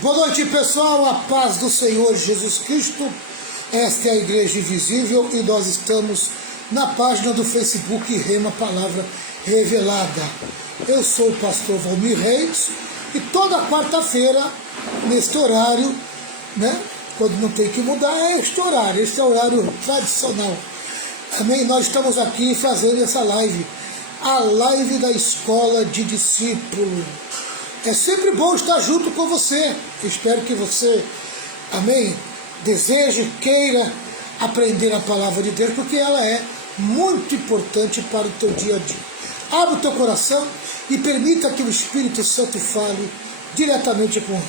Boa noite, pessoal, a paz do Senhor Jesus Cristo. Esta é a Igreja Invisível e nós estamos na página do Facebook Rema Palavra Revelada. Eu sou o pastor Valmir Reis e toda quarta-feira, neste horário, quando não tem que mudar, é este é o horário tradicional. Amém? Nós estamos aqui fazendo essa live, a live da Escola de Discípulo. É sempre bom estar junto com você. Espero que você, amém, deseje, queira aprender a palavra de Deus, porque ela é muito importante para o teu dia a dia. Abra o teu coração e permita que o Espírito Santo fale diretamente com ele.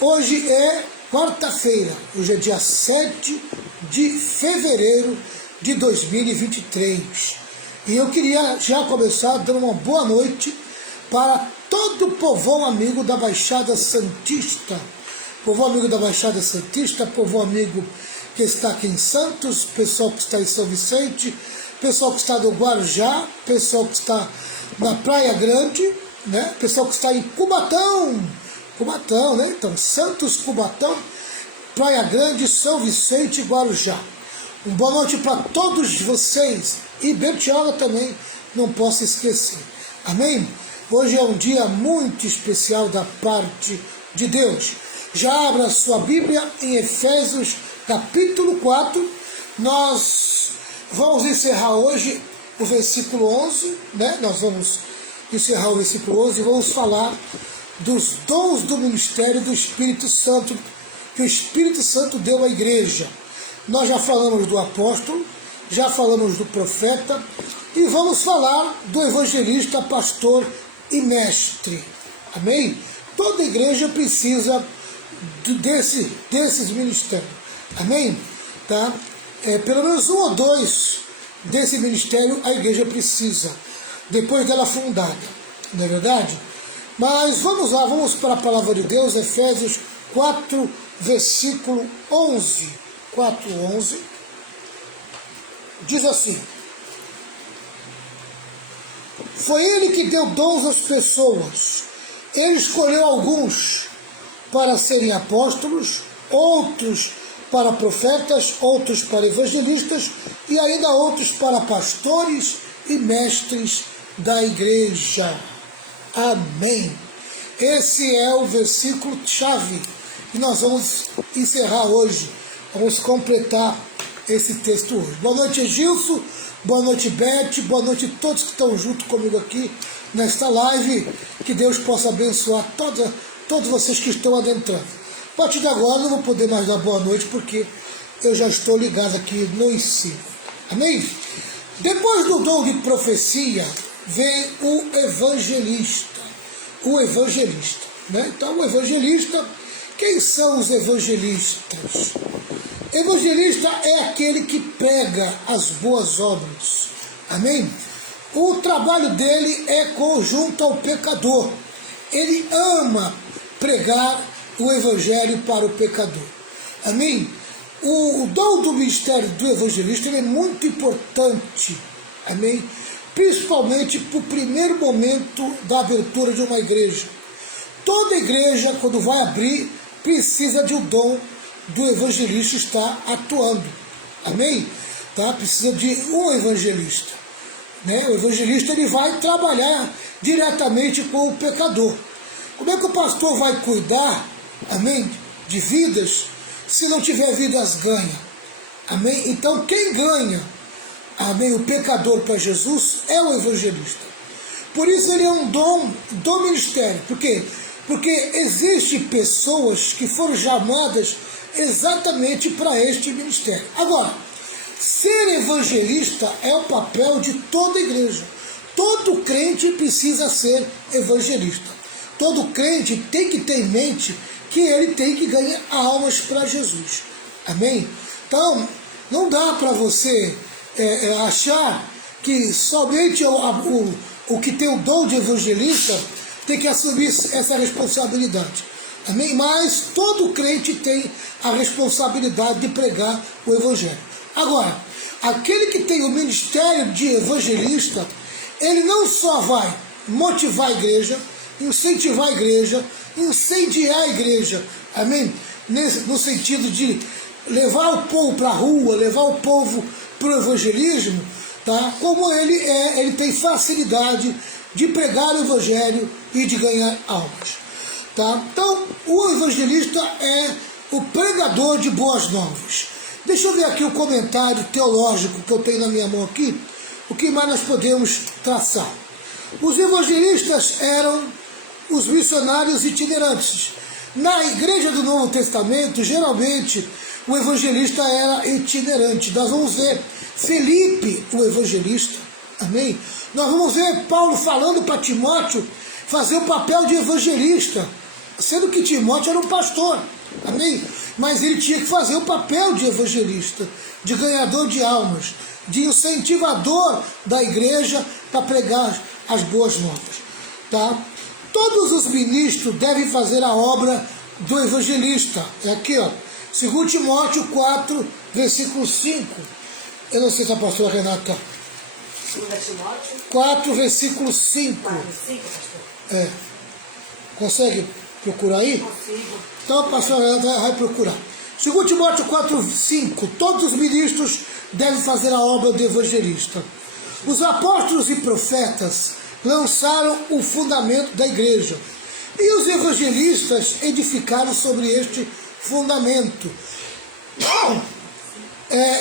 Hoje é quarta-feira, hoje é dia 7 de fevereiro de 2023. E eu queria já começar dando uma boa noite para todo o povão amigo da Baixada Santista. Povão amigo da Baixada Santista, povão amigo que está aqui em Santos, pessoal que está em São Vicente, pessoal que está no Guarujá, pessoal que está na Praia Grande, pessoal que está em Cubatão, então Santos, Cubatão, Praia Grande, São Vicente e Guarujá. Uma boa noite para todos vocês e Bertioga também, não posso esquecer. Amém? Hoje é um dia muito especial da parte de Deus. Já abra sua Bíblia em Efésios capítulo 4. Nós vamos encerrar hoje o versículo 11, Nós vamos encerrar o versículo 11 e vamos falar dos dons do ministério do Espírito Santo, que o Espírito Santo deu à igreja. Nós já falamos do apóstolo, já falamos do profeta e vamos falar do evangelista, pastor e mestre. Amém? Toda igreja precisa desses ministérios. Amém? Tá? Pelo menos um ou dois desse ministério a igreja precisa, depois dela fundada. Não é verdade? Mas vamos lá, vamos para a palavra de Deus, Efésios 4, versículo 11. 4:11. Diz assim: foi ele que deu dons às pessoas. Ele escolheu alguns para serem apóstolos, outros para profetas, outros para evangelistas e ainda outros para pastores e mestres da igreja. Amém. Esse é o versículo chave que nós vamos encerrar hoje. Vamos completar esse texto hoje. Boa noite, Gilson. Boa noite, Beth. Boa noite a todos que estão junto comigo aqui nesta live. Que Deus possa abençoar todos vocês que estão adentrando. A partir de agora não vou poder mais dar boa noite porque eu já estou ligado aqui no ensino. Amém? Depois do dom de profecia vem o evangelista. Então o evangelista, quem são os evangelistas? Evangelista é aquele que prega as boas obras. Amém? O trabalho dele é conjunto ao pecador. Ele ama pregar o evangelho para o pecador. Amém? O dom do ministério do evangelista é muito importante. Amém? Principalmente para o primeiro momento da abertura de uma igreja. Toda igreja, quando vai abrir, precisa de um dom do evangelista estar atuando. Amém? Precisa de um evangelista. O evangelista ele vai trabalhar diretamente com o pecador. Como é que o pastor vai cuidar, amém, de vidas, se não tiver vidas ganhas? Amém? Então quem ganha, amém, o pecador para Jesus é o evangelista. Por isso ele é um dom do ministério. Por quê? Porque existem pessoas que foram chamadas exatamente para este ministério. Agora, ser evangelista é o papel de toda igreja. Todo crente precisa ser evangelista. Todo crente tem que ter em mente que ele tem que ganhar almas para Jesus. Amém? Então, não dá para você achar que somente o que tem o dom de evangelista tem que assumir essa responsabilidade. Amém? Mas todo crente tem a responsabilidade de pregar o evangelho. Agora, aquele que tem o ministério de evangelista, ele não só vai motivar a igreja, incentivar a igreja, incendiar a igreja, amém? No sentido de levar o povo para a rua, levar o povo para o evangelismo, tá? Como ele tem facilidade de pregar o evangelho e de ganhar almas. Tá? Então, o evangelista é o pregador de boas novas. Deixa eu ver aqui o comentário teológico que eu tenho na minha mão aqui, o que mais nós podemos traçar. Os evangelistas eram os missionários itinerantes. Na igreja do Novo Testamento, geralmente, o evangelista era itinerante. Nós vamos ver Felipe, o evangelista, amém? Nós vamos ver Paulo falando para Timóteo fazer o papel de evangelista, sendo que Timóteo era um pastor, amém? Mas ele tinha que fazer o papel de evangelista, de ganhador de almas, de incentivador da igreja para pregar as boas novas, tá? Todos os ministros devem fazer a obra do evangelista. É aqui, ó, 2 Timóteo 4, versículo 5. Eu não sei se a pastora Renata... 2 Timóteo 4, versículo 5. 4, 5, pastor? É. Consegue procurar aí? Consigo. Então a pastora Renata vai procurar. 2 Timóteo 4, 5. Todos os ministros devem fazer a obra do evangelista. Os apóstolos e profetas lançaram o fundamento da igreja. E os evangelistas edificaram sobre este fundamento,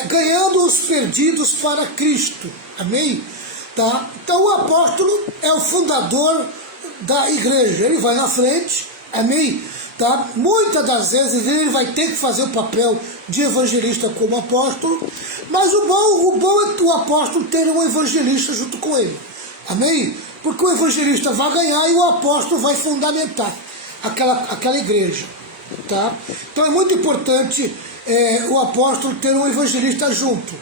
ganhando os perdidos para Cristo. Amém? Tá? Então o apóstolo é o fundador da igreja. Ele vai na frente, amém? Tá? Muitas das vezes ele vai ter que fazer o papel de evangelista como apóstolo, mas o bom é o apóstolo ter um evangelista junto com ele. Amém? Porque o evangelista vai ganhar e o apóstolo vai fundamentar aquela igreja. Tá? Então é muito importante o apóstolo ter um evangelista junto.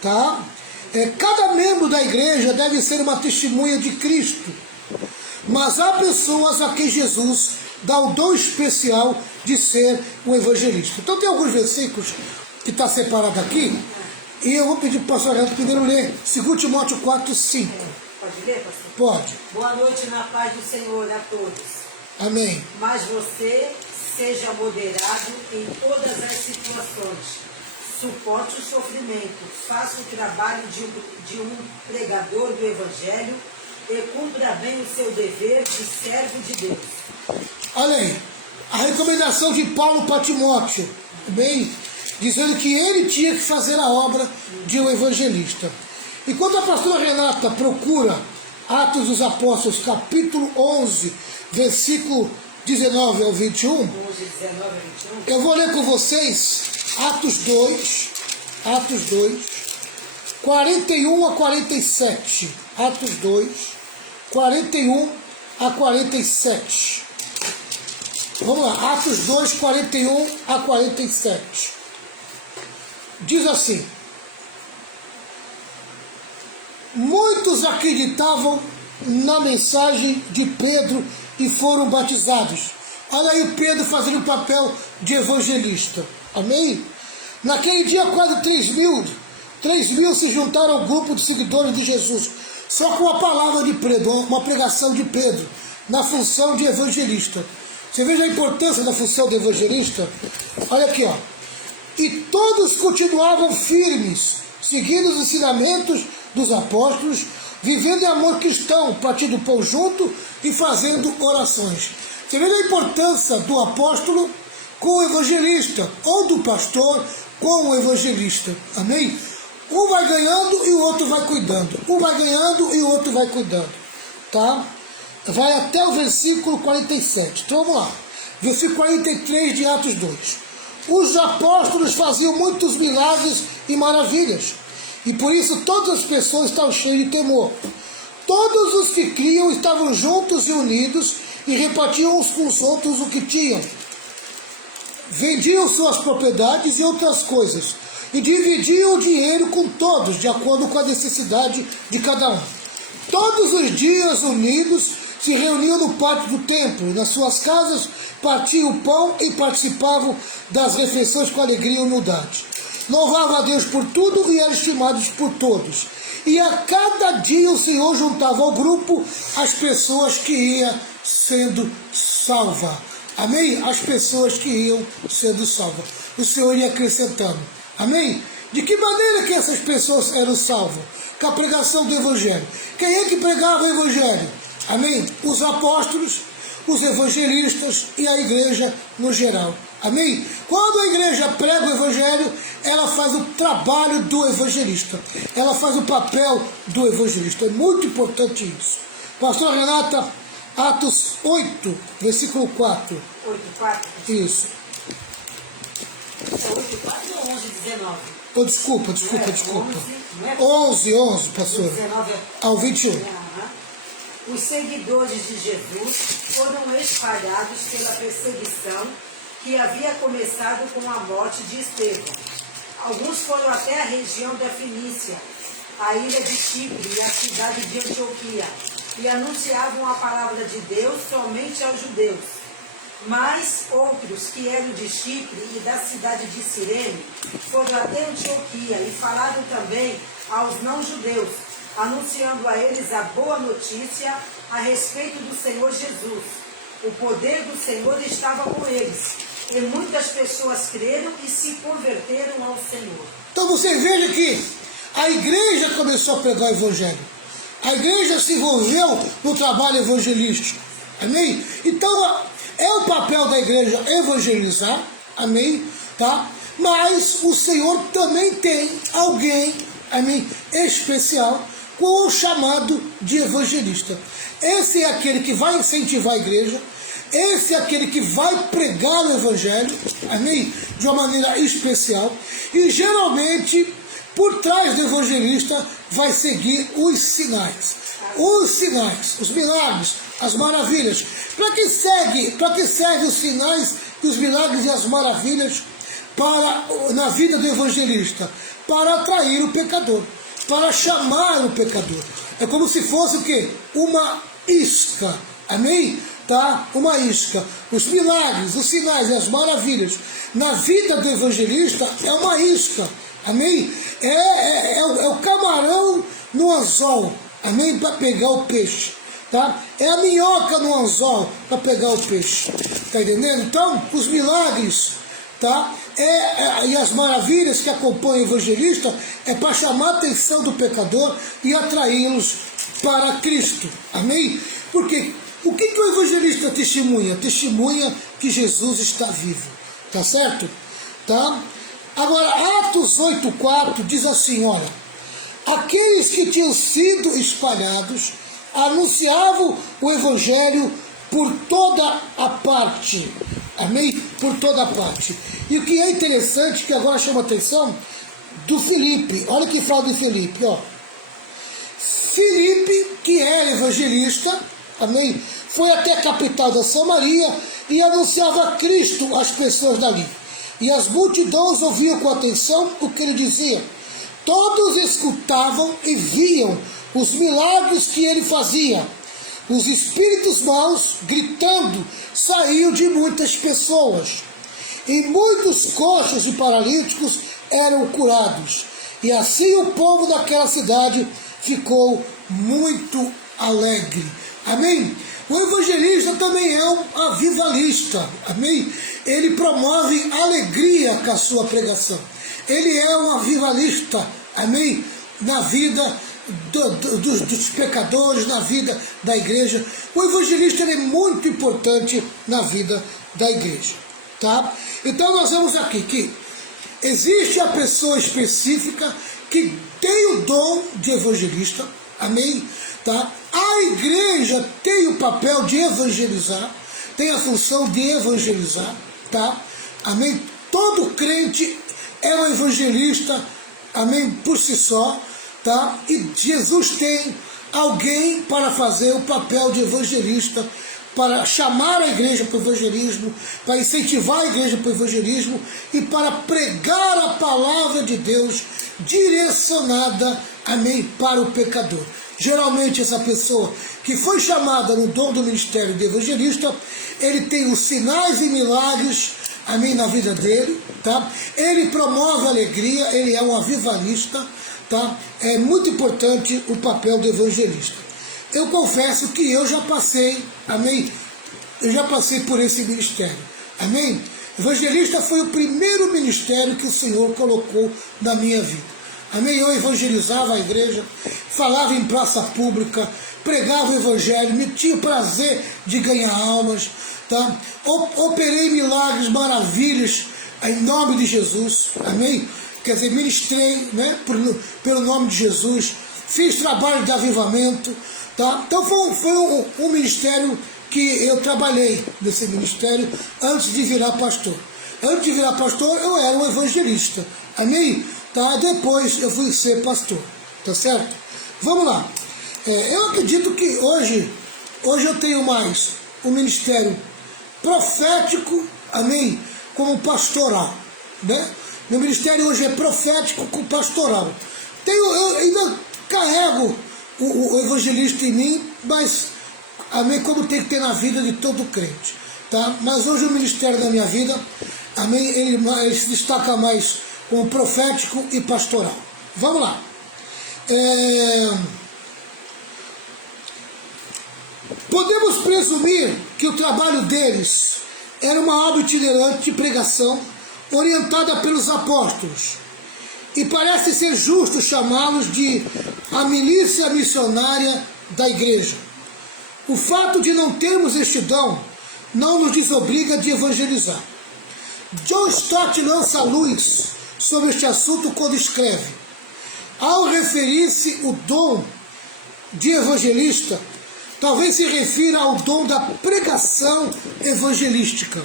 Tá? Cada membro da igreja deve ser uma testemunha de Cristo. Mas há pessoas a quem Jesus dá o dom especial de ser um evangelista. Então tem alguns versículos que está separado aqui, e eu vou pedir para o pastor Renato primeiro ler 2 Timóteo 4, 5. Pode ler, pastor? Pode. Boa noite na paz do Senhor a todos. Amém. Mas você seja moderado em todas as situações. Suporte o sofrimento, faça o trabalho de um pregador do Evangelho e cumpra bem o seu dever de servo de Deus. Olha aí, a recomendação de Paulo para Timóteo, bem, dizendo que ele tinha que fazer a obra de um evangelista. Enquanto a pastora Renata procura Atos dos Apóstolos, capítulo 11, versículo 19 ao 21, 11, 19 a 21. eu vou ler com vocês Atos 2, 41 a 47. Atos 2, 41 a 47. Vamos lá, Atos 2, 41 a 47. Diz assim: muitos acreditavam na mensagem de Pedro e foram batizados. Olha aí o Pedro fazendo o papel de evangelista. Amém? Naquele dia quase 3 mil se juntaram ao grupo de seguidores de Jesus, só com a palavra de Pedro, uma pregação de Pedro, na função de evangelista. Você veja a importância da função de evangelista? Olha aqui, ó. E todos continuavam firmes, seguindo os ensinamentos dos apóstolos, vivendo em amor cristão, partindo o pão junto e fazendo orações. Você veja a importância do apóstolo com o evangelista, ou do pastor com o evangelista. Amém? Um vai ganhando e o outro vai cuidando. Um vai ganhando e o outro vai cuidando. Tá? Vai até o versículo 47. Então vamos lá. Versículo 43 de Atos 2. Os apóstolos faziam muitos milagres e maravilhas, e por isso todas as pessoas estavam cheias de temor. Todos os que criam estavam juntos e unidos e repartiam uns com os outros o que tinham. Vendiam suas propriedades e outras coisas, e dividiam o dinheiro com todos, de acordo com a necessidade de cada um. Todos os dias unidos se reuniam no pátio do templo, e nas suas casas partiam o pão e participavam das refeições com alegria e humildade. Louvavam a Deus por tudo e eram estimados por todos. E a cada dia o Senhor juntava ao grupo as pessoas que iam sendo salva. Amém? As pessoas que iam sendo salvas. O Senhor ia acrescentando. Amém? De que maneira que essas pessoas eram salvas? Com a pregação do Evangelho. Quem é que pregava o Evangelho? Amém? Os apóstolos, os evangelistas e a igreja no geral. Amém? Quando a igreja prega o Evangelho, ela faz o trabalho do evangelista. Ela faz o papel do evangelista. É muito importante isso. Pastor Renata, Atos 8, versículo 4. 8, 4? Isso. É 8, 4 ou 11, 19? Oh, desculpa. 11, pastor. 19 ao 21. Os seguidores de Jesus foram espalhados pela perseguição que havia começado com a morte de Estevão. Alguns foram até a região da Fenícia, a ilha de Chipre e a cidade de Antioquia, e anunciavam a palavra de Deus somente aos judeus. Mas outros que eram de Chipre e da cidade de Cirene foram até Antioquia e falaram também aos não-judeus, anunciando a eles a boa notícia a respeito do Senhor Jesus. O poder do Senhor estava com eles, e muitas pessoas creram e se converteram ao Senhor. Então você veja que a igreja começou a pregar o Evangelho. A igreja se envolveu no trabalho evangelístico. Amém? Então é o papel da igreja evangelizar. Amém? Tá? Mas o Senhor também tem alguém, amém, especial, com o chamado de evangelista. Esse é aquele que vai incentivar a igreja, esse é aquele que vai pregar o Evangelho, amém, de uma maneira especial, e geralmente por trás do evangelista vai seguir os sinais, os milagres, as maravilhas. Para que serve os sinais, os milagres e as maravilhas na vida do evangelista? Para atrair o pecador, para chamar o pecador. É como se fosse o quê? Uma isca, amém? Tá? Uma isca. Os milagres, os sinais e as maravilhas na vida do evangelista é uma isca, amém? É o camarão no anzol, amém? Para pegar o peixe, tá? É a minhoca no anzol para pegar o peixe, tá entendendo? Então, os milagres, tá? E as maravilhas que acompanham o evangelista é para chamar a atenção do pecador e atraí-los para Cristo, amém? Porque o que o evangelista testemunha? Testemunha que Jesus está vivo, tá certo? Tá? Agora, Atos 8,4 diz assim, olha, aqueles que tinham sido espalhados anunciavam o Evangelho por toda a parte, amém? Por toda a parte. E o que é interessante, que agora chama a atenção, do Filipe, olha que fala de Filipe, ó. Filipe, que era evangelista, amém? Foi até a capital da Samaria e anunciava Cristo às pessoas dali. E as multidões ouviam com atenção o que ele dizia. Todos escutavam e viam os milagres que ele fazia. Os espíritos maus, gritando, saíam de muitas pessoas. E muitos coxos e paralíticos eram curados. E assim o povo daquela cidade ficou muito alegre. Amém? O evangelista também é um avivalista, amém? Ele promove alegria com a sua pregação. Ele é um avivalista, amém? Na vida dos pecadores, na vida da igreja. O evangelista ele é muito importante na vida da igreja, tá? Então nós vemos aqui que existe a pessoa específica que tem o dom de evangelista, amém? Tá? A igreja tem o papel de evangelizar, tem a função de evangelizar, tá? Amém? Todo crente é um evangelista, amém? Por si só, tá? E Jesus tem alguém para fazer o papel de evangelista, para chamar a igreja para o evangelismo, para incentivar a igreja para o evangelismo e para pregar a palavra de Deus direcionada, amém, para o pecador. Geralmente essa pessoa que foi chamada no dom do ministério de evangelista, ele tem os sinais e milagres, amém, na vida dele, tá? Ele promove alegria, ele é um avivalista, tá? É muito importante o papel do evangelista. eu confesso que eu já passei, amém? Eu já passei por esse ministério, amém? Evangelista foi o primeiro ministério que o Senhor colocou na minha vida, amém? Eu evangelizava a igreja, falava em praça pública, pregava o evangelho, me tinha o prazer de ganhar almas, tá? Operei milagres, maravilhas, em nome de Jesus, amém? Quer dizer, ministrei, né, pelo nome de Jesus, fiz trabalho de avivamento, tá? Então foi um ministério que eu trabalhei nesse ministério antes de virar pastor. Antes de virar pastor, eu era um evangelista, amém? Tá? Depois eu fui ser pastor, tá certo? Vamos lá. Eu acredito que hoje eu tenho mais um ministério profético, amém? Como pastoral, né? Meu ministério hoje é profético com pastoral. Eu ainda carrego o evangelista em mim, mas, amém, como tem que ter na vida de todo crente, tá? Mas hoje o ministério da minha vida, amém, ele se destaca mais como profético e pastoral. Vamos lá. Podemos presumir que o trabalho deles era uma obra itinerante de pregação orientada pelos apóstolos, e parece ser justo chamá-los de a milícia missionária da igreja. O fato de não termos este dom não nos desobriga de evangelizar. John Stott lança luz sobre este assunto quando escreve: ao referir-se o dom de evangelista, talvez se refira ao dom da pregação evangelística,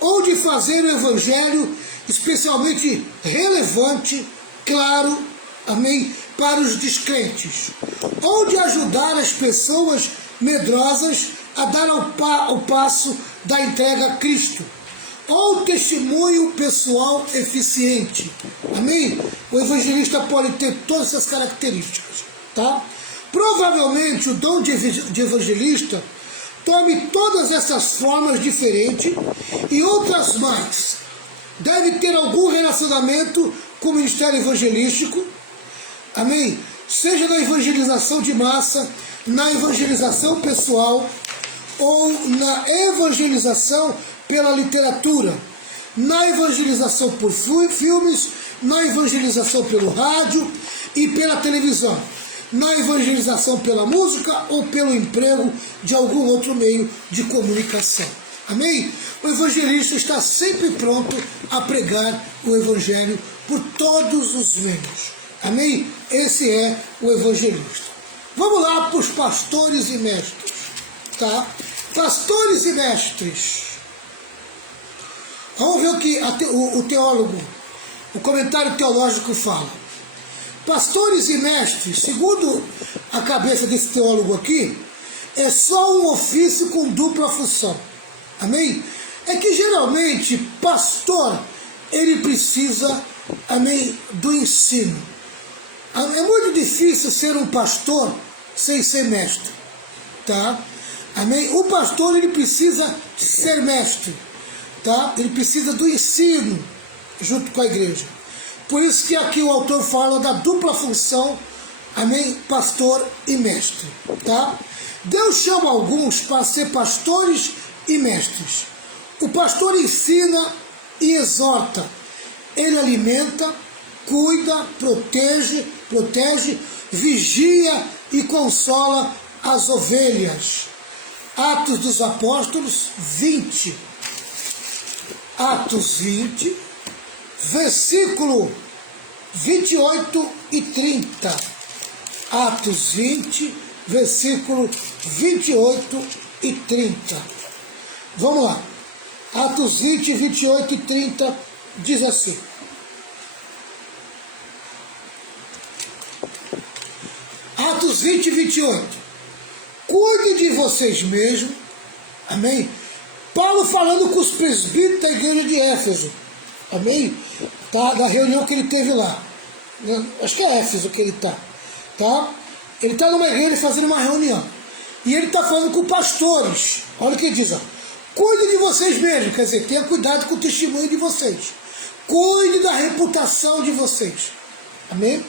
ou de fazer o evangelho especialmente relevante, claro, amém, para os descrentes, ou de ajudar as pessoas medrosas a dar o passo da entrega a Cristo, ou testemunho pessoal eficiente, amém? O evangelista pode ter todas essas características, tá? Provavelmente o dom de evangelista tome todas essas formas diferentes e outras mais. Deve ter algum relacionamento com o ministério evangelístico, amém? Seja na evangelização de massa, na evangelização pessoal ou na evangelização pela literatura, na evangelização por filmes, na evangelização pelo rádio e pela televisão, na evangelização pela música ou pelo emprego de algum outro meio de comunicação. Amém? O evangelista está sempre pronto a pregar o evangelho por todos os meios. Amém? Esse é o evangelista. Vamos lá para os pastores e mestres. Tá? Pastores e mestres. Vamos ver o que o teólogo, o comentário teológico fala. Pastores e mestres, segundo a cabeça desse teólogo aqui, é só um ofício com dupla função. Amém? É que geralmente pastor, ele precisa, amém, do ensino. É muito difícil ser um pastor sem ser mestre, tá? Amém? O pastor, ele precisa ser mestre, tá? Ele precisa do ensino junto com a igreja. Por isso que aqui o autor fala da dupla função, amém, pastor e mestre, tá? Deus chama alguns para ser pastores e mestres. O pastor ensina e exorta, ele alimenta, cuida, protege, vigia e consola as ovelhas. Atos dos Apóstolos 20. Atos 20, versículo 28 e 30. Atos 20, versículo 28 e 30. Vamos lá. Atos 20, 28 e 30 diz assim: Atos 20, 28. Cuide de vocês mesmos. Amém? Paulo falando com os presbíteros da igreja de Éfeso. Amém? Tá? Da reunião que ele teve lá. Acho que é Éfeso que ele está. Tá? Ele está numa igreja fazendo uma reunião. E ele está falando com pastores. Olha o que ele diz. Ó. Cuide de vocês mesmos. Quer dizer, tenha cuidado com o testemunho de vocês. Cuide da reputação de vocês. Amém?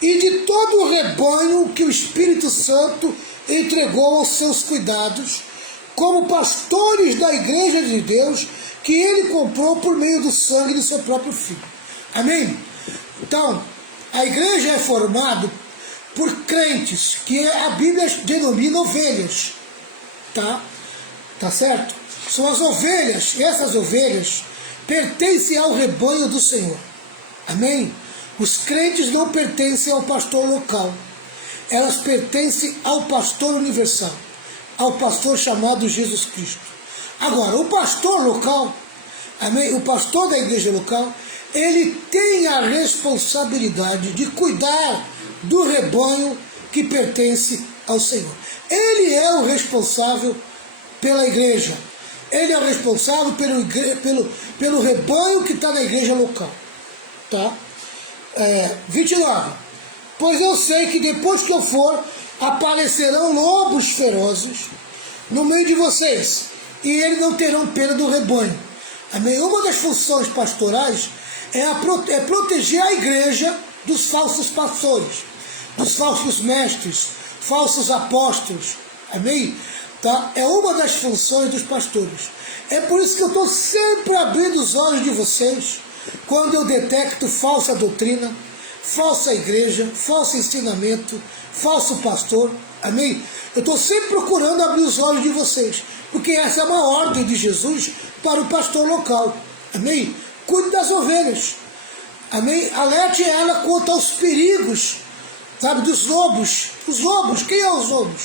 E de todo o rebanho que o Espírito Santo entregou aos seus cuidados como pastores da igreja de Deus que ele comprou por meio do sangue de seu próprio filho. Amém? Então, a igreja é formada por crentes, que a Bíblia denomina ovelhas. Tá certo? São as ovelhas, essas ovelhas pertencem ao rebanho do Senhor. Amém? Os crentes não pertencem ao pastor local. Elas pertencem ao pastor universal, ao pastor chamado Jesus Cristo. Agora, o pastor local, amém? O pastor da igreja local, ele tem a responsabilidade de cuidar do rebanho que pertence ao Senhor. Ele é o responsável pela igreja. Ele é o responsável pelo rebanho que está na igreja local. Tá? 29. Pois eu sei que depois que eu for, aparecerão lobos ferozes no meio de vocês, e eles não terão pena do rebanho. Amém? Uma das funções pastorais é proteger a igreja dos falsos pastores, dos falsos mestres, falsos apóstolos. Amém? Tá? É uma das funções dos pastores. É por isso que eu estou sempre abrindo os olhos de vocês quando eu detecto falsa doutrina, falsa igreja, falso ensinamento, falso pastor. Amém? Eu estou sempre procurando abrir os olhos de vocês, porque essa é uma ordem de Jesus para o pastor local. Amém? Cuide das ovelhas. Amém? Alerte ela quanto aos perigos, sabe, dos lobos. Os lobos, quem é os lobos?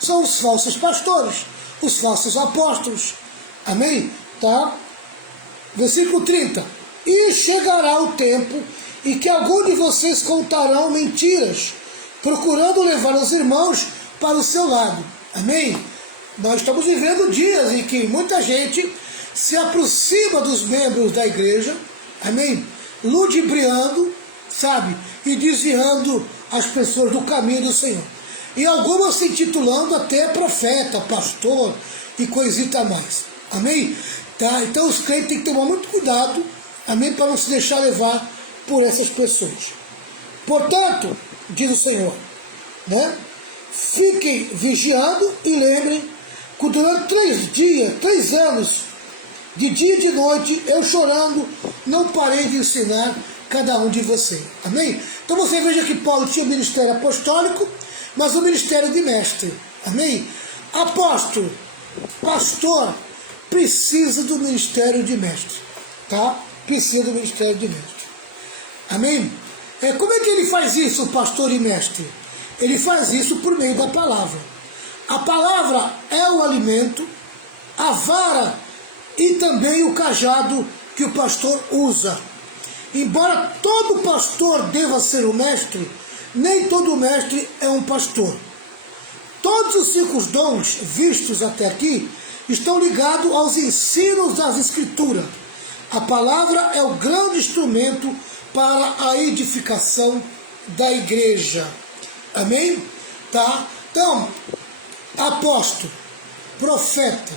São os falsos pastores, os falsos apóstolos. Amém? Tá? Versículo 30. E chegará o tempo em que algum de vocês contarão mentiras, procurando levar os irmãos para o seu lado. Amém? Nós estamos vivendo dias em que muita gente se aproxima dos membros da igreja, amém? Ludibriando, sabe? E desviando as pessoas do caminho do Senhor. E algumas se intitulando até profeta, pastor e coisita mais. Amém? Tá? Então os crentes têm que tomar muito cuidado, amém? Para não se deixar levar por essas pessoas. Portanto, diz o Senhor, né? Fiquem vigiando e lembrem que durante 3 anos, de dia e de noite, eu chorando, não parei de ensinar cada um de vocês. Amém? Então você veja que Paulo tinha o ministério apostólico, mas o ministério de mestre. Amém? Apóstolo, pastor, precisa do ministério de mestre. Tá? Precisa do ministério de mestre. Amém? Como é que ele faz isso, pastor e mestre? Ele faz isso por meio da palavra. A palavra é o alimento, a vara e também o cajado que o pastor usa. Embora todo pastor deva ser o mestre, nem todo mestre é um pastor. Todos os 5 dons vistos até aqui estão ligados aos ensinos das Escrituras. A palavra é o grande instrumento para a edificação da igreja. Amém? Tá? Então, apóstolo, profeta,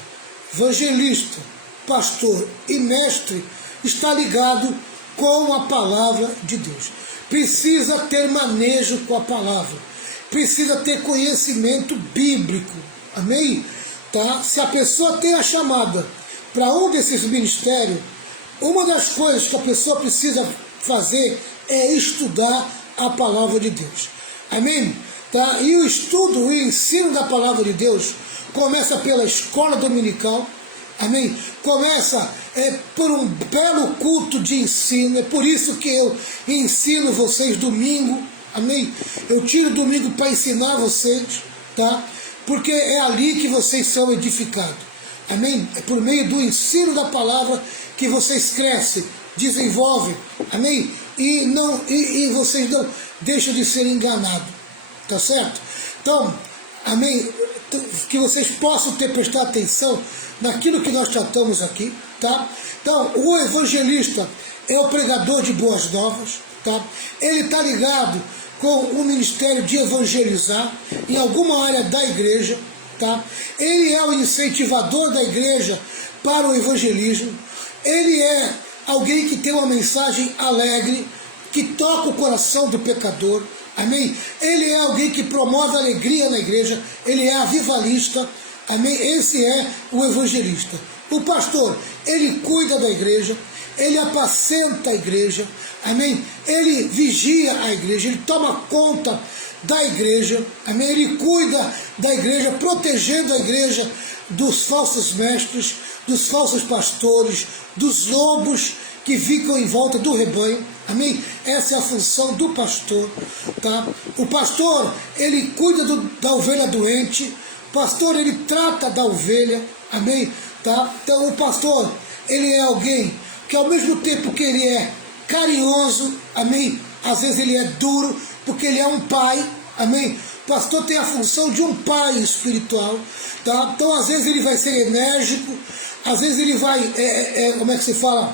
evangelista, pastor e mestre está ligado com a palavra de Deus. Precisa ter manejo com a palavra. Precisa ter conhecimento bíblico. Amém? Tá? Se a pessoa tem a chamada para um desses ministérios, uma das coisas que a pessoa precisa fazer é estudar a palavra de Deus. Amém? Tá? E o estudo, o ensino da palavra de Deus começa pela escola dominical. Amém? Começa por um belo culto de ensino. É por isso que eu ensino vocês domingo. Amém? Eu tiro domingo para ensinar vocês, tá? Porque é ali que vocês são edificados. Amém? É por meio do ensino da palavra que vocês crescem, desenvolvem. Amém? E vocês não deixam de ser enganados. Tá certo? Então, amém? Que vocês possam ter prestado atenção naquilo que nós tratamos aqui, tá? Então, o evangelista é o pregador de boas novas, tá? Ele está ligado com o ministério de evangelizar em alguma área da igreja, tá? Ele é o incentivador da igreja para o evangelismo. Ele é alguém que tem uma mensagem alegre, que toca o coração do pecador, amém? Ele é alguém que promove alegria na igreja, ele é avivalista, amém? Esse é o evangelista. O pastor, ele cuida da igreja, ele apacenta a igreja, amém? Ele vigia a igreja, ele toma conta da igreja, amém? Ele cuida da igreja, protegendo a igreja dos falsos mestres, dos falsos pastores, dos lobos que ficam em volta do rebanho, amém? Essa é a função do pastor, tá? O pastor, ele cuida da ovelha doente, o pastor, ele trata da ovelha, amém? Tá? Então o pastor, ele é alguém que ao mesmo tempo que ele é carinhoso, amém? Às vezes ele é duro, porque ele é um pai, amém? O pastor tem a função de um pai espiritual, tá? Então às vezes ele vai ser enérgico, às vezes ele vai, como é que se fala?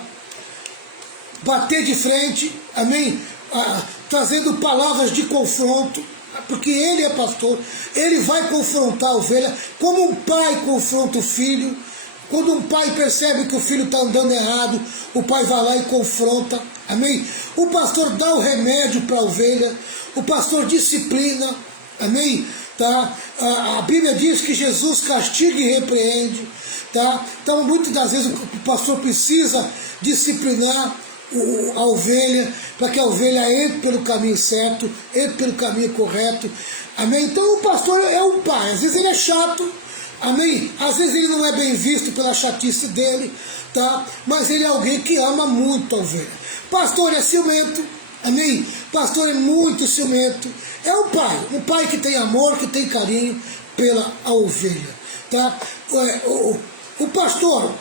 Bater de frente, amém? Trazendo palavras de confronto, porque ele é pastor, ele vai confrontar a ovelha, como um pai confronta o filho. Quando um pai percebe que o filho está andando errado, o pai vai lá e confronta, amém? O pastor dá o remédio para a ovelha, o pastor disciplina, amém? Tá? A Bíblia diz que Jesus castiga e repreende, tá? Então muitas das vezes o pastor precisa disciplinar a ovelha, para que a ovelha entre pelo caminho certo, entre pelo caminho correto, amém? Então o pastor é um pai, às vezes ele é chato, amém? Às vezes ele não é bem visto pela chatice dele, tá? Mas ele é alguém que ama muito a ovelha. Pastor é ciumento, amém? Pastor é muito ciumento. É um pai que tem amor, que tem carinho pela ovelha, tá? O pastor,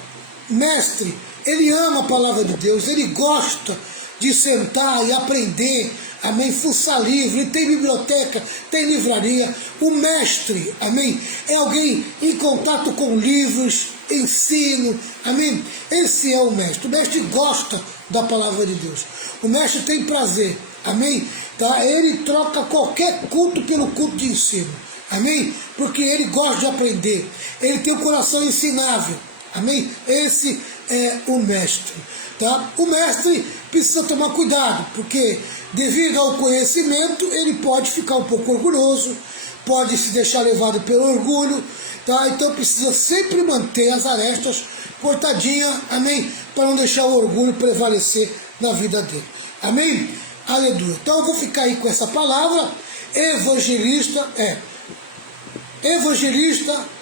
mestre, ele ama a palavra de Deus, ele gosta de sentar e aprender, amém, fuçar livro, ele tem biblioteca, tem livraria. O mestre, amém, é alguém em contato com livros, ensino, amém. Esse é o mestre gosta da palavra de Deus, o mestre tem prazer, amém, tá? Ele troca qualquer culto pelo culto de ensino, amém, porque ele gosta de aprender, ele tem um coração ensinável, amém. Esse é o mestre, tá? O mestre precisa tomar cuidado, porque devido ao conhecimento ele pode ficar um pouco orgulhoso, pode se deixar levado pelo orgulho, tá? Então precisa sempre manter as arestas cortadinhas, amém? Para não deixar o orgulho prevalecer na vida dele, amém? Aleluia. Então eu vou ficar aí com essa palavra, evangelista,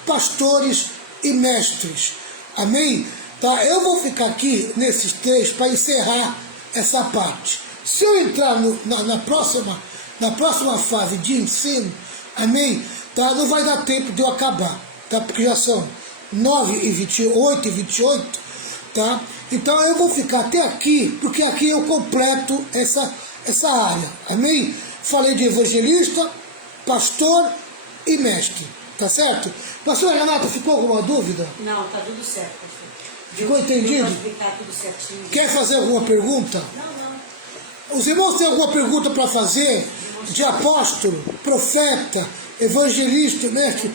pastores e mestres, amém? Tá? Eu vou ficar aqui nesses três para encerrar essa parte. Se eu entrar na próxima fase de ensino, amém? Tá? Não vai dar tempo de eu acabar, tá? Porque já são 9h28, tá? Então eu vou ficar até aqui, porque aqui eu completo essa área, amém? Falei de evangelista, pastor e mestre, tá certo? Pastor Renato, ficou alguma dúvida? Não, tá tudo certo, pastor. Ficou entendido? Tudo certinho. Quer fazer alguma pergunta? Não. Os irmãos têm alguma pergunta para fazer? De apóstolo, profeta, evangelista, mestre?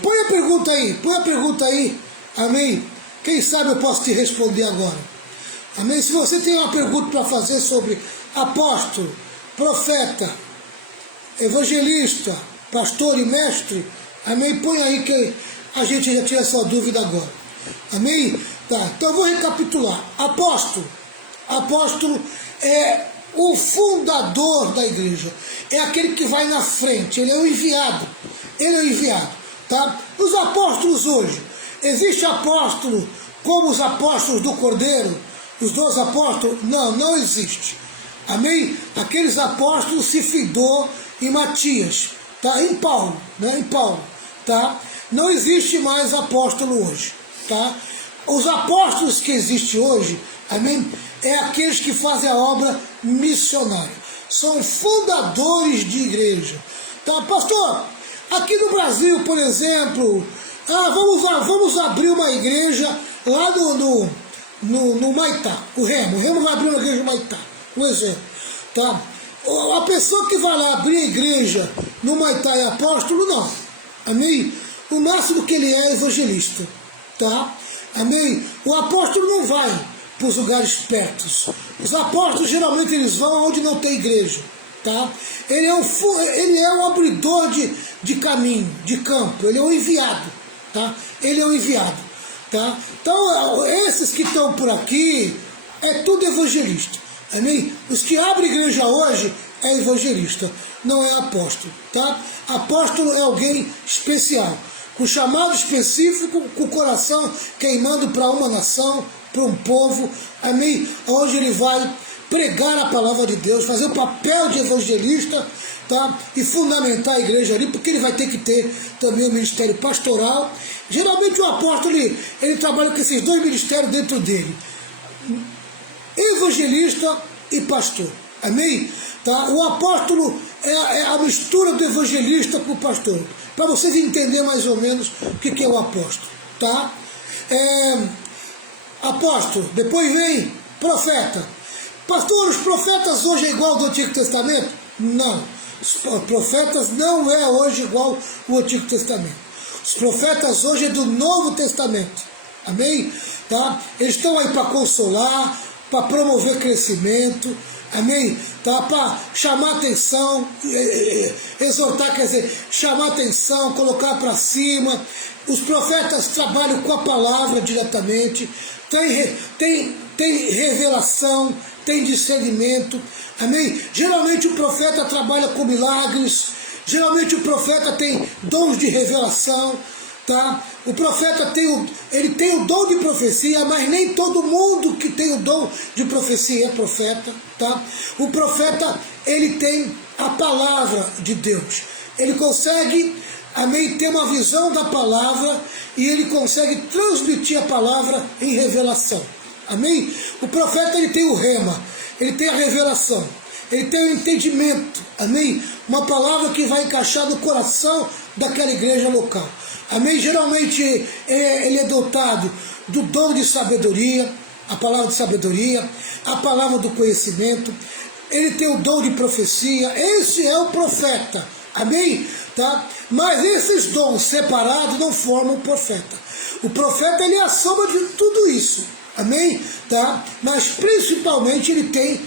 Põe a pergunta aí, amém? Quem sabe eu posso te responder agora, amém? Se você tem uma pergunta para fazer sobre apóstolo, profeta, evangelista, pastor e mestre, amém? Põe aí que a gente já tira essa dúvida agora, amém? Tá, então eu vou recapitular. Apóstolo é o fundador da igreja, é aquele que vai na frente, ele é o enviado, tá? Os apóstolos hoje, existe apóstolo como os apóstolos do Cordeiro, os 12 apóstolos? Não existe, amém? Aqueles apóstolos se findou em Matias, tá? Em Paulo, tá? Não existe mais apóstolo hoje, tá? Os apóstolos que existem hoje, amém, é aqueles que fazem a obra missionária, são fundadores de igreja, tá? Pastor, aqui no Brasil, por exemplo, vamos abrir uma igreja lá no Maitá, o Remo vai abrir uma igreja no Maitá, um exemplo, tá? A pessoa que vai lá abrir a igreja no Maitá é apóstolo? Não, amém? O máximo que ele é evangelista, tá? Amém? O apóstolo não vai para os lugares pertos. Os apóstolos geralmente eles vão onde não tem igreja, tá? Ele é um abridor de caminho, de campo, ele é um enviado, tá? Ele é um enviado, tá? Então, esses que estão por aqui, é tudo evangelista, amém? Os que abrem igreja hoje é evangelista, não é apóstolo, tá? Apóstolo é alguém especial, com chamado específico, com o coração queimando para uma nação, para um povo, amém? Onde ele vai pregar a palavra de Deus, fazer o papel de evangelista, tá? E fundamentar a igreja ali, porque ele vai ter que ter também o ministério pastoral. Geralmente o apóstolo, ele trabalha com esses dois ministérios dentro dele, evangelista e pastor, amém? Tá? O apóstolo é a mistura do evangelista com o pastor, para vocês entenderem mais ou menos o que é o apóstolo, tá? Apóstolo, depois vem profeta. Pastor, os profetas hoje é igual ao do Antigo Testamento? Não, os profetas não é hoje igual ao Antigo Testamento. Os profetas hoje é do Novo Testamento, amém? Tá? Eles estão aí para consolar, para promover crescimento, amém? Tá? Para chamar atenção, exortar, quer dizer, chamar atenção, colocar para cima. Os profetas trabalham com a palavra diretamente, tem revelação, tem discernimento, amém? Geralmente o profeta trabalha com milagres, geralmente o profeta tem dons de revelação, tá? O profeta tem o dom de profecia, mas nem todo mundo que tem o dom de profecia é profeta, tá? O profeta, ele tem a palavra de Deus, ele consegue, amém, ter uma visão da palavra e ele consegue transmitir a palavra em revelação, amém? O profeta, ele tem o rema, ele tem a revelação, ele tem o entendimento, amém? Uma palavra que vai encaixar no coração daquela igreja local, amém? Geralmente ele é dotado do dom de sabedoria, a palavra de sabedoria, a palavra do conhecimento, ele tem o dom de profecia, esse é o profeta, amém? Tá? Mas esses dons separados não formam o profeta. O profeta, ele é a soma de tudo isso, amém? Tá? Mas principalmente ele tem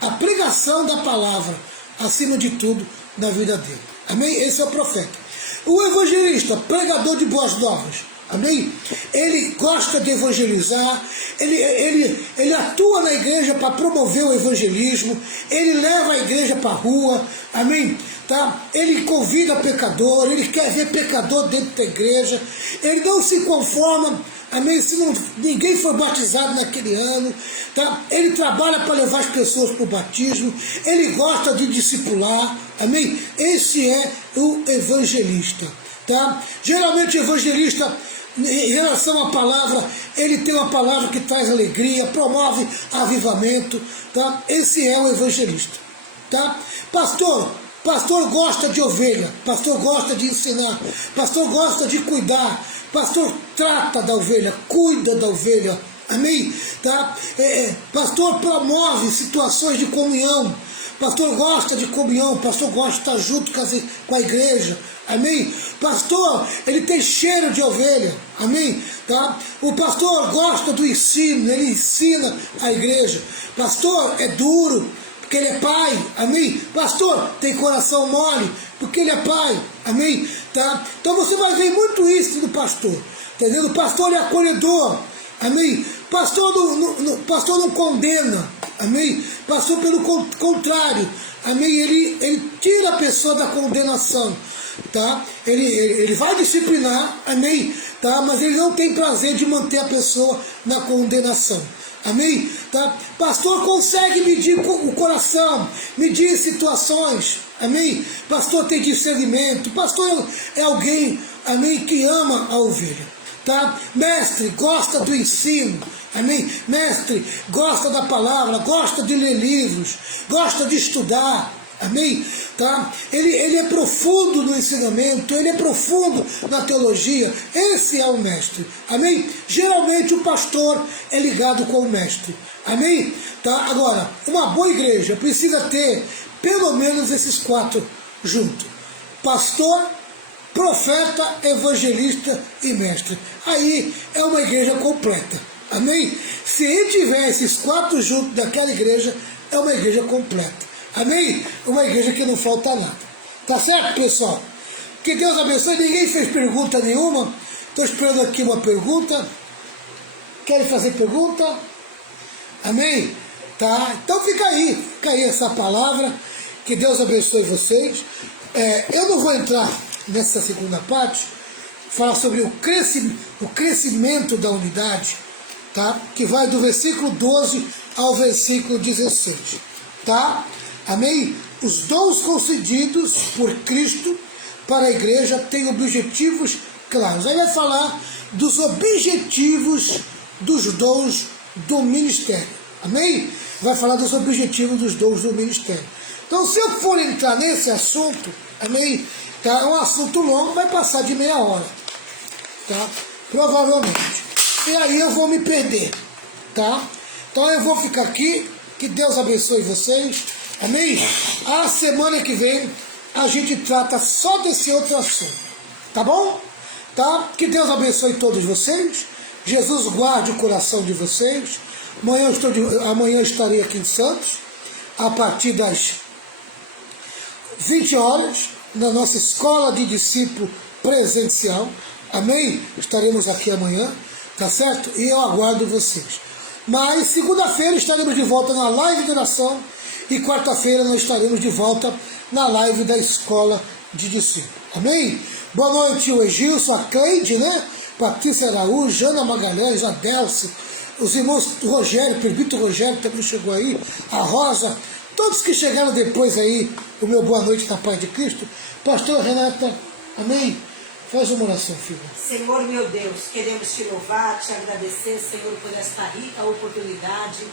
a pregação da palavra acima de tudo na vida dele, amém? Esse é o profeta. O evangelista, pregador de boas novas, amém? Ele gosta de evangelizar, ele atua na igreja para promover o evangelismo, ele leva a igreja para a rua, amém? Tá? Ele convida pecador, ele quer ver pecador dentro da igreja, ele não se conforma, amém? Se ninguém foi batizado naquele ano, tá? Ele trabalha para levar as pessoas para o batismo, ele gosta de discipular, amém? Esse é o evangelista, tá? Geralmente o evangelista, em relação à palavra, ele tem uma palavra que traz alegria, promove avivamento, tá? Esse é o evangelista, tá? Pastor gosta de ovelha, pastor gosta de ensinar, pastor gosta de cuidar, pastor trata da ovelha, cuida da ovelha, amém? Tá? Pastor promove situações de comunhão, pastor gosta de comunhão, pastor gosta de estar junto com a igreja, amém? Pastor, ele tem cheiro de ovelha, amém? Tá? O pastor gosta do ensino, ele ensina a igreja. Pastor é duro, porque ele é pai, amém? Pastor tem coração mole, porque ele é pai, amém? Tá? Então você vai ver muito isso do pastor, entendeu? O pastor é acolhedor, amém? Pastor não condena, amém? Pastor, pelo contrário, amém? Ele tira a pessoa da condenação, tá? Ele vai disciplinar, amém? Tá? Mas ele não tem prazer de manter a pessoa na condenação, amém? Tá? Pastor consegue medir o coração, medir situações, amém? Pastor tem discernimento, pastor é alguém, amém, que ama a ovelha, tá? Mestre gosta do ensino, amém? Mestre gosta da palavra, gosta de ler livros, gosta de estudar, amém? Tá? Ele é profundo no ensinamento, ele é profundo na teologia, esse é o mestre, amém? Geralmente o pastor é ligado com o mestre, amém? Tá? Agora, uma boa igreja precisa ter pelo menos esses quatro juntos: pastor, profeta, evangelista e mestre. Aí é uma igreja completa, amém? Se tiver esses quatro juntos daquela igreja, é uma igreja completa, Amém? Uma igreja que não falta nada. Tá certo, pessoal? Que Deus abençoe. Ninguém fez pergunta nenhuma. Estou esperando aqui uma pergunta. Querem fazer pergunta? Amém? Tá? Então fica aí essa palavra. Que Deus abençoe vocês. Eu não vou entrar nessa segunda parte, falar sobre o crescimento da unidade, tá? Que vai do versículo 12 ao versículo 16, tá? Amém? Os dons concedidos por Cristo para a igreja têm objetivos claros. Aí vai falar dos objetivos dos dons do ministério. Amém? Vai falar dos objetivos dos dons do ministério. Então, se eu for entrar nesse assunto, amém? Tá? É um assunto longo, vai passar de meia hora, tá? Provavelmente. E aí eu vou me perder, tá? Então eu vou ficar aqui, que Deus abençoe vocês, amém? A semana que vem a gente trata só desse outro assunto, tá bom? Tá? Que Deus abençoe todos vocês, Jesus guarde o coração de vocês. Amanhã estarei aqui em Santos, a partir das 20 horas, na nossa escola de discípulo presencial, amém? Estaremos aqui amanhã, tá certo? E eu aguardo vocês. Mas segunda-feira estaremos de volta na live de oração e quarta-feira nós estaremos de volta na live da escola de discípulo, amém? Boa noite, o Egilson, a Cleide, né? Patrícia Araújo, Jana Magalhães, a Delce, os irmãos Rogério, Perbito Rogério também chegou aí, a Rosa, todos que chegaram depois aí, o meu boa noite na paz de Cristo. Pastor Renata, amém? Faz uma oração, filho. Senhor meu Deus, queremos te louvar, te agradecer, Senhor, por esta rica oportunidade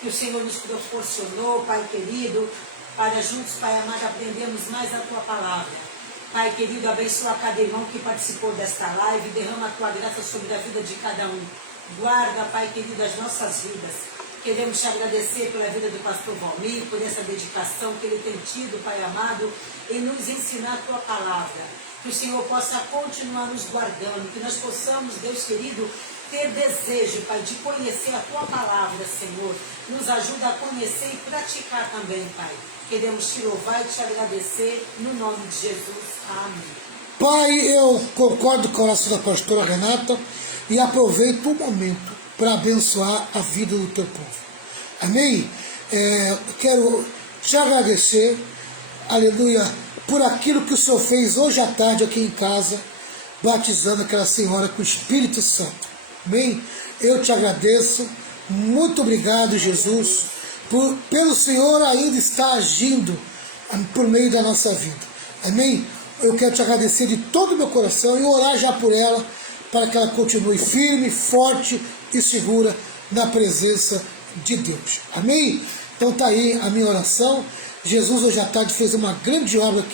que o Senhor nos proporcionou, Pai querido, para juntos, Pai amado, aprendermos mais a Tua palavra. Pai querido, abençoa cada irmão que participou desta live, derrama a Tua graça sobre a vida de cada um. Guarda, Pai querido, as nossas vidas. Queremos te agradecer pela vida do pastor Valmir, por essa dedicação que ele tem tido, Pai amado, em nos ensinar a Tua palavra. Que o Senhor possa continuar nos guardando, que nós possamos, Deus querido, ter desejo, Pai, de conhecer a Tua palavra, Senhor. Nos ajuda a conhecer e praticar também, Pai. Queremos te louvar e te agradecer, no nome de Jesus. Amém. Pai, eu concordo com a oração da pastora Renata e aproveito o momento para abençoar a vida do Teu povo. Amém? Quero te agradecer, aleluia, por aquilo que o Senhor fez hoje à tarde aqui em casa, batizando aquela senhora com o Espírito Santo. Amém? Eu te agradeço, muito obrigado, Jesus, pelo Senhor ainda estar agindo por meio da nossa vida. Amém? Eu quero te agradecer de todo o meu coração e orar já por ela, para que ela continue firme, forte e segura na presença de Deus. Amém? Então tá aí a minha oração. Jesus hoje à tarde fez uma grande obra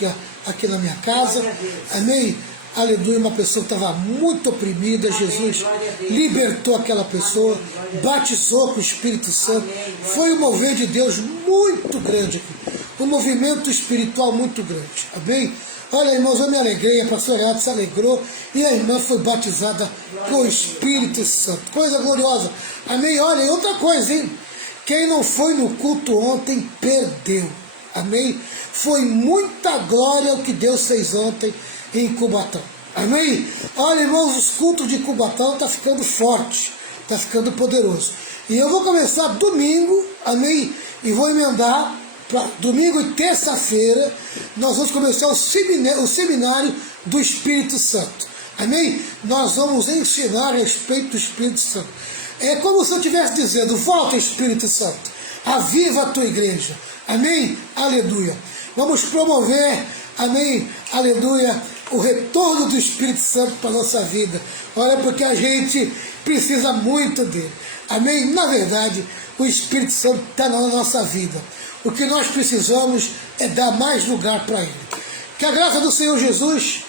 aqui na minha casa. Amém? Aleluia, uma pessoa que estava muito oprimida. Amém. Jesus libertou aquela pessoa, batizou com o Espírito Santo. Amém. Foi um mover de Deus muito grande aqui, um movimento espiritual muito grande. Amém? Olha, irmãos, eu me alegrei, a pastora Renata se alegrou e a irmã foi batizada com o Espírito Santo. Coisa gloriosa. Amém? Olha, e outra coisa, hein? Quem não foi no culto ontem, perdeu. Amém? Foi muita glória o que Deus fez ontem em Cubatão. Amém? Olha, irmãos, os cultos de Cubatão estão ficando forte, está ficando poderoso. E eu vou começar domingo, amém? E vou emendar para domingo e terça-feira, nós vamos começar o seminário do Espírito Santo. Amém? Nós vamos ensinar a respeito do Espírito Santo. É como se eu estivesse dizendo: volta, Espírito Santo, aviva a tua igreja. Amém? Aleluia. Vamos promover, amém, aleluia, o retorno do Espírito Santo para a nossa vida. Olha, porque a gente precisa muito dele. Amém? Na verdade, o Espírito Santo está na nossa vida. O que nós precisamos é dar mais lugar para ele. Que a graça do Senhor Jesus,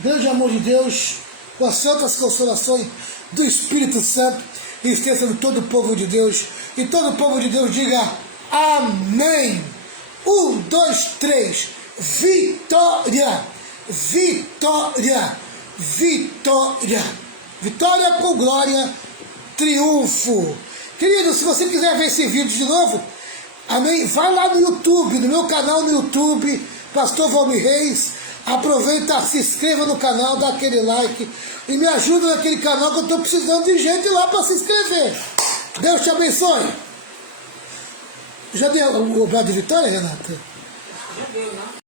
grande amor de Deus, com as santas consolações do Espírito Santo, esteja sobre todo o povo de Deus. E todo o povo de Deus diga amém. 1, 2, 3. Vitória! Vitória! Vitória! Vitória com glória, triunfo. Querido, se você quiser ver esse vídeo de novo, Amém? Vai lá no YouTube, no meu canal no YouTube, Pastor Valmir Reis. Aproveita, se inscreva no canal, dá aquele like e me ajuda naquele canal que eu estou precisando de gente lá para se inscrever. Deus te abençoe. Já deu o brado de vitória, Renata? Já deu, não?